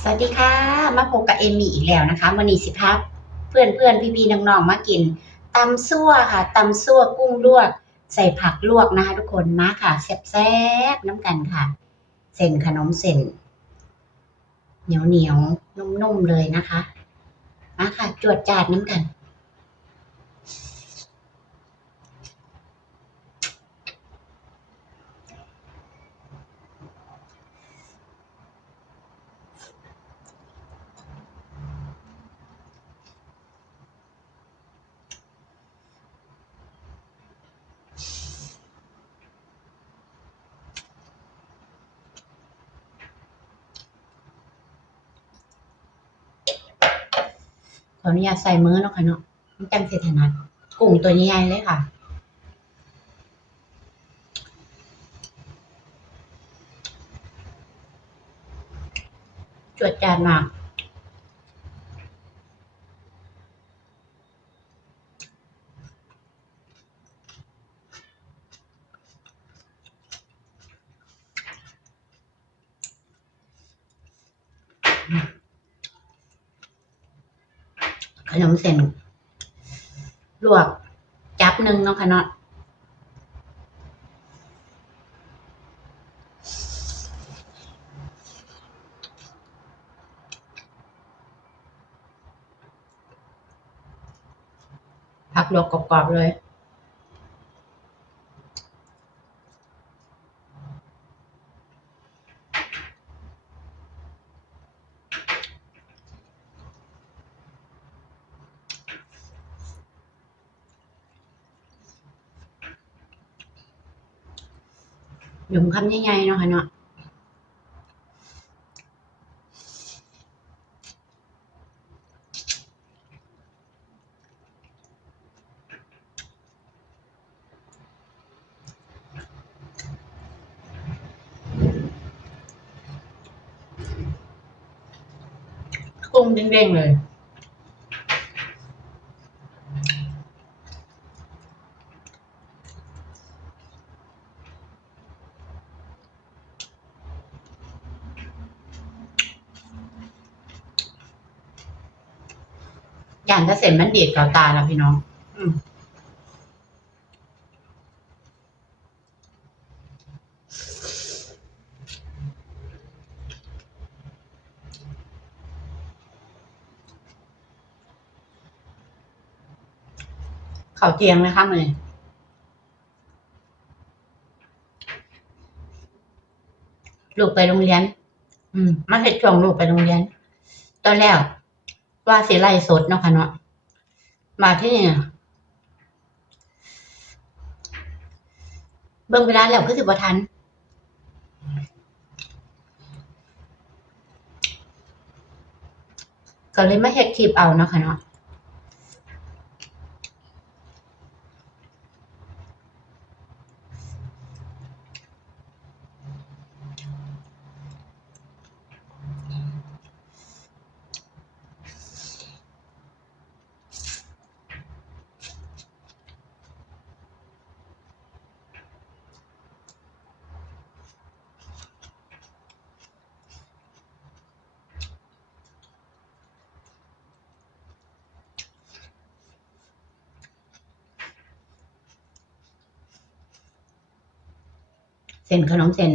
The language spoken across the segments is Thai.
สวัสดีค่ะมาพบกับเอมี่อีกแล้วนะคะวันนี้สิพาเพื่อนเพื่อนพี่ๆน้องๆมากินตำซั่วค่ะตำซั่วกุ้งลวกใส่ผักลวกนะคะทุกคนมาค่ะแซ่บๆน้ำกันค่ะเส้นขนมเส้นเหนียวเหนียวนุ่มๆเลยนะคะมาค่ะจวดจาดน้ำกันขออนุญาตใส่มือเนาะค่ะเนาะมันจังเสร็จถนัดกุ้งตัวใหญ่ๆเลยค่ะจวดจาดมากขนมเส้นลวกจับหนึ่งเนาะค่ะเนาะผักลวกกรอบๆเลยหยุ่มคำใหญ่ๆเนาะค่ะเนาะ กุ้งเด้งๆเลยอย่างถ้าเสร็จมันดีดเก่าตาแล้วพี่น้องเขาเจียงนะคะมือลูกไปโรงเรียนมาเฮ็ดช่วงลูกไปโรงเรียนตอนแรกว่าสิไล่สดเนาะค่ะเนาะมาที่นี่เบิ่งเวลาแล้วคือสิบ่ทันก็เลยมาเฮ็ดคลิปเอาเนาะค่ะเนาะเส้นขนมเส้น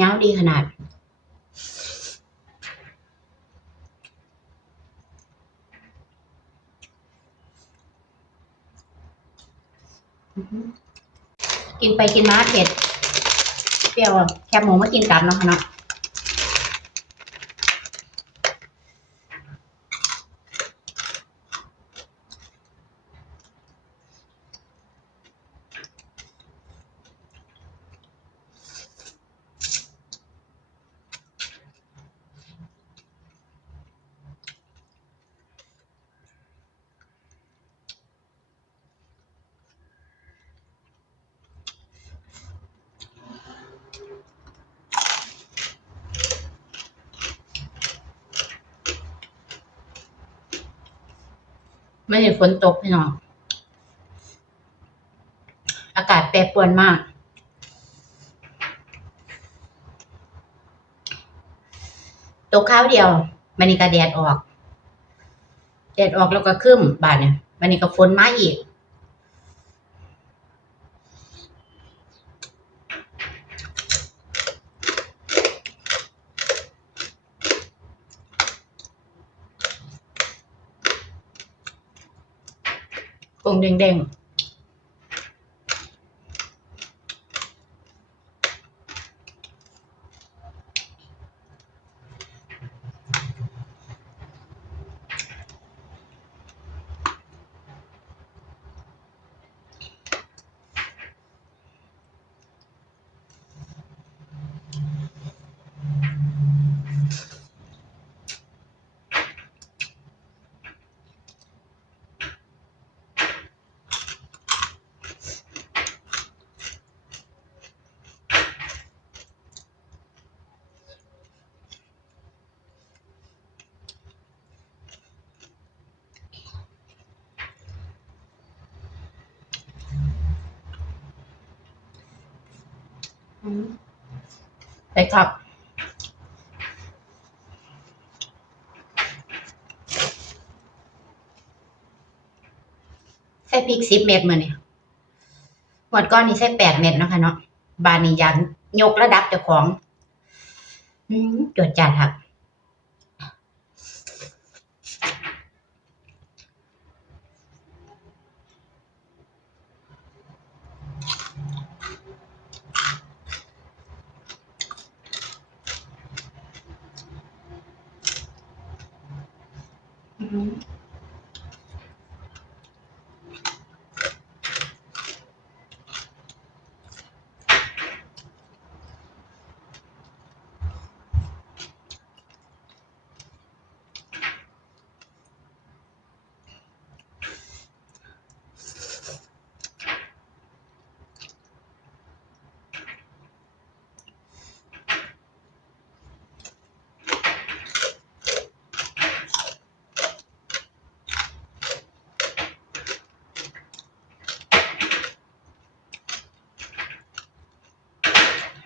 ยาวดีขนาดกินไปกินมาเผ็ดเปรี้ยวแคบหมูมากินกับเนาะค่ะเนาะไม่ได้ฝนตกพี่น้องอากาศแปรปรวนมากต ตกข้าวเดียวมันนี่ก็แดดออกแล้วก็ครึ้มบาดเนี่ยมันนี่ก็ฝนมาอีกกงแดงไปครับใส่พริก10 เม็ดมื้อนี้หมดก้อนนี้ใส่8 เม็ดเนาะค่ะเนาะบาดนี้อยากยกระดับเจ้าของจวดจัดครับ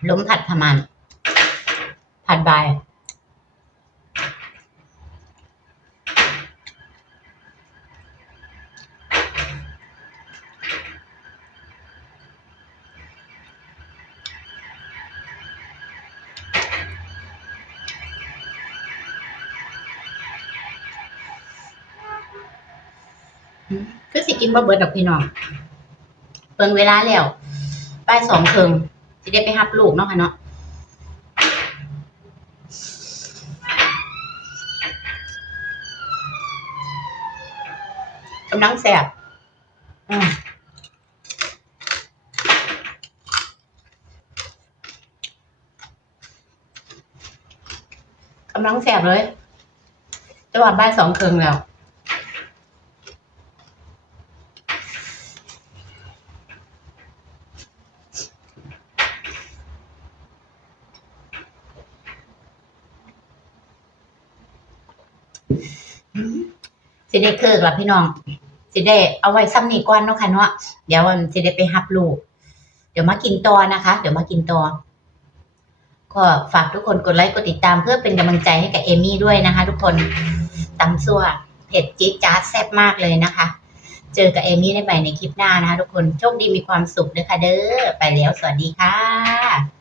ล้มผัดพมันผัดใบคือสิกินบ่เบิดดอกพี่น้องเบิ่งเวลาแล้วบ่าย 2 ครึ่งสิได้ไปรับลูกเนาะค่ะเนาะกำลังแซ่บกำลังแซ่บเลยแต่ว่าบ่าย 2 ครึ่งแล้วสิได้เคิกล่ะพี่น้องสิได้เอาไว้ซ้ำนี้ก่อนเนาะค่ะเนาะเดี๋ยวสิได้ไปรับลูกเดี๋ยวมากินต่อนะคะเดี๋ยวมากินต่อก็ฝากทุกคนกดไลค์กดติดตามเพื่อเป็นกำลังใจให้กับเอมี่ด้วยนะคะทุกคนตำซั่วเผ็ดจี๊ดจ๊าดแซ่บมากเลยนะคะเจอกับเอมี่ได้ใหม่ในคลิปหน้านะคะทุกคนโชคดีมีความสุขนะคะเด้อไปแล้วสวัสดีค่ะ